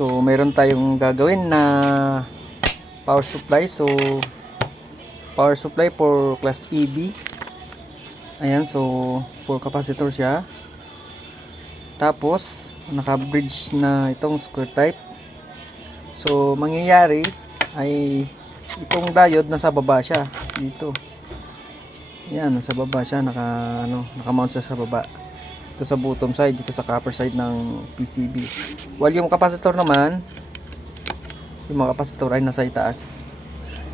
So meron tayong gagawin na power supply. So power supply for class EB. Ayan, so 4 capacitor siya. Tapos naka-bridge na itong square type. So mangyayari ay itong diode nasa baba siya dito. Yan, nasa baba siya, naka-mount siya sa baba. Ito sa bottom side, dito sa copper side ng PCB. While yung capacitor naman, yung mga capacitor ay nasa itaas.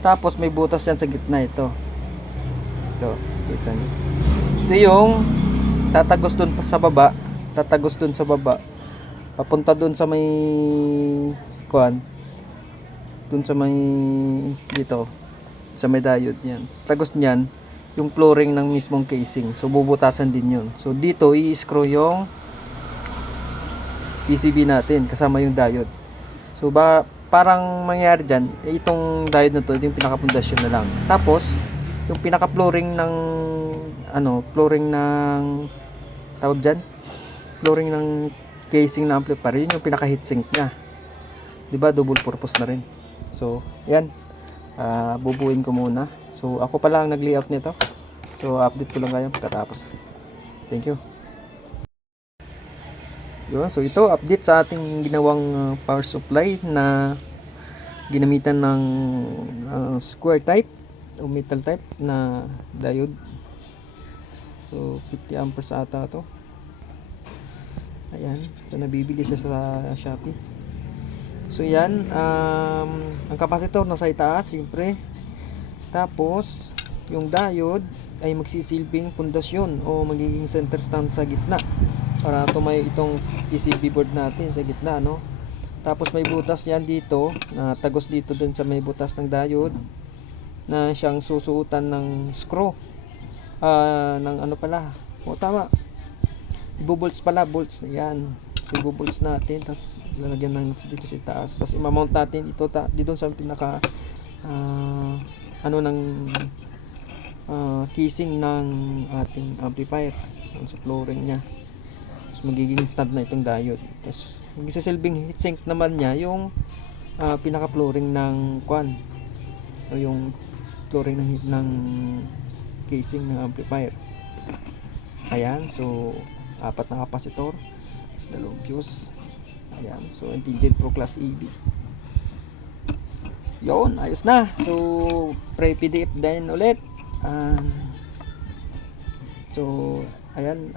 Tapos may butas yan sa gitna ito. Ito, kita niyo. Ito yung tatagos dun sa baba, tatagos dun sa baba. Papunta dun sa may kuan. Dun sa may dito, sa may diode yan. Tagos niyan yung flooring ng mismong casing. So bubutasan din yun. So dito i-screw yung PCB natin kasama yung diode. So parang mangyayari dyan, itong diode na to, yung pinaka-pundasyon na lang. Tapos yung pinaka-flooring ng flooring ng tawag dyan, flooring ng casing na amplifier, yun yung pinaka-heatsink nya. Diba, double purpose na rin. So yan, bubuin ko muna. So ako pa lang nag-layout nito. So update ko lang kayo pagkatapos. Thank you. Yun, so ito update sa ating ginawang power supply na ginamitan ng square type o metal type na diode. So 50 amperes ata to. Ayan, so nabibili siya sa Shopee. So yan, ang capacitor nasa itaas siyempre. Tapos yung diode ay magsisilbing pundasyon o magiging center stand sa gitna para tumayo itong PCB board natin sa gitna, no? Tapos may butas yan dito na tagos dito dun sa may butas ng diode na siyang susuotan ng screw, ng tama, ibubolts pala, bolts yan, ibubolts natin, tapos lalagyan ng nuts dito sa taas, tapos imamount natin ito dito sa pinaka ng casing ng ating amplifier sa flooring nya. Tapos magiging stand na itong diode. Tapos magsisilbing heatsink naman nya yung pinaka flooring ng o yung flooring ng casing ng amplifier. Ayan, so 4 na capacitor, tapos 2 fuse. Ayan, so intended for class EB. Yun, ayos na. So pre-PDF din ulit. So ayan,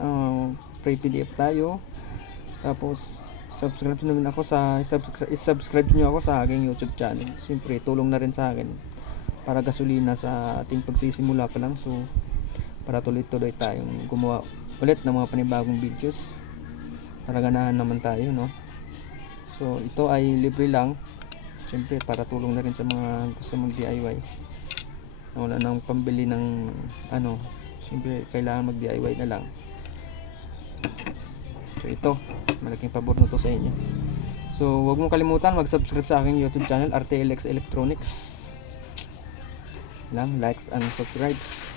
pre-PDF tayo. Tapos subscribe nyo ako sa aking YouTube channel. Siyempre tulong na rin sa akin para gasolina sa ating pagsisimula pa lang. So para tuloy-tuloy tayong gumawa ulit ng mga panibagong videos para ganahan naman tayo, no? So ito ay libre lang, siyempre para tulong na rin sa mga gusto mag DIY na wala nang pambili ng siyempre kailangan mag DIY na lang. So ito, malaking pabor na to sa inyo. So huwag mong kalimutan mag-subscribe sa aking YouTube channel, RTLX Electronics lang, likes and subscribes.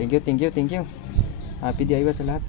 Thank you. Happy DIY sa lahat.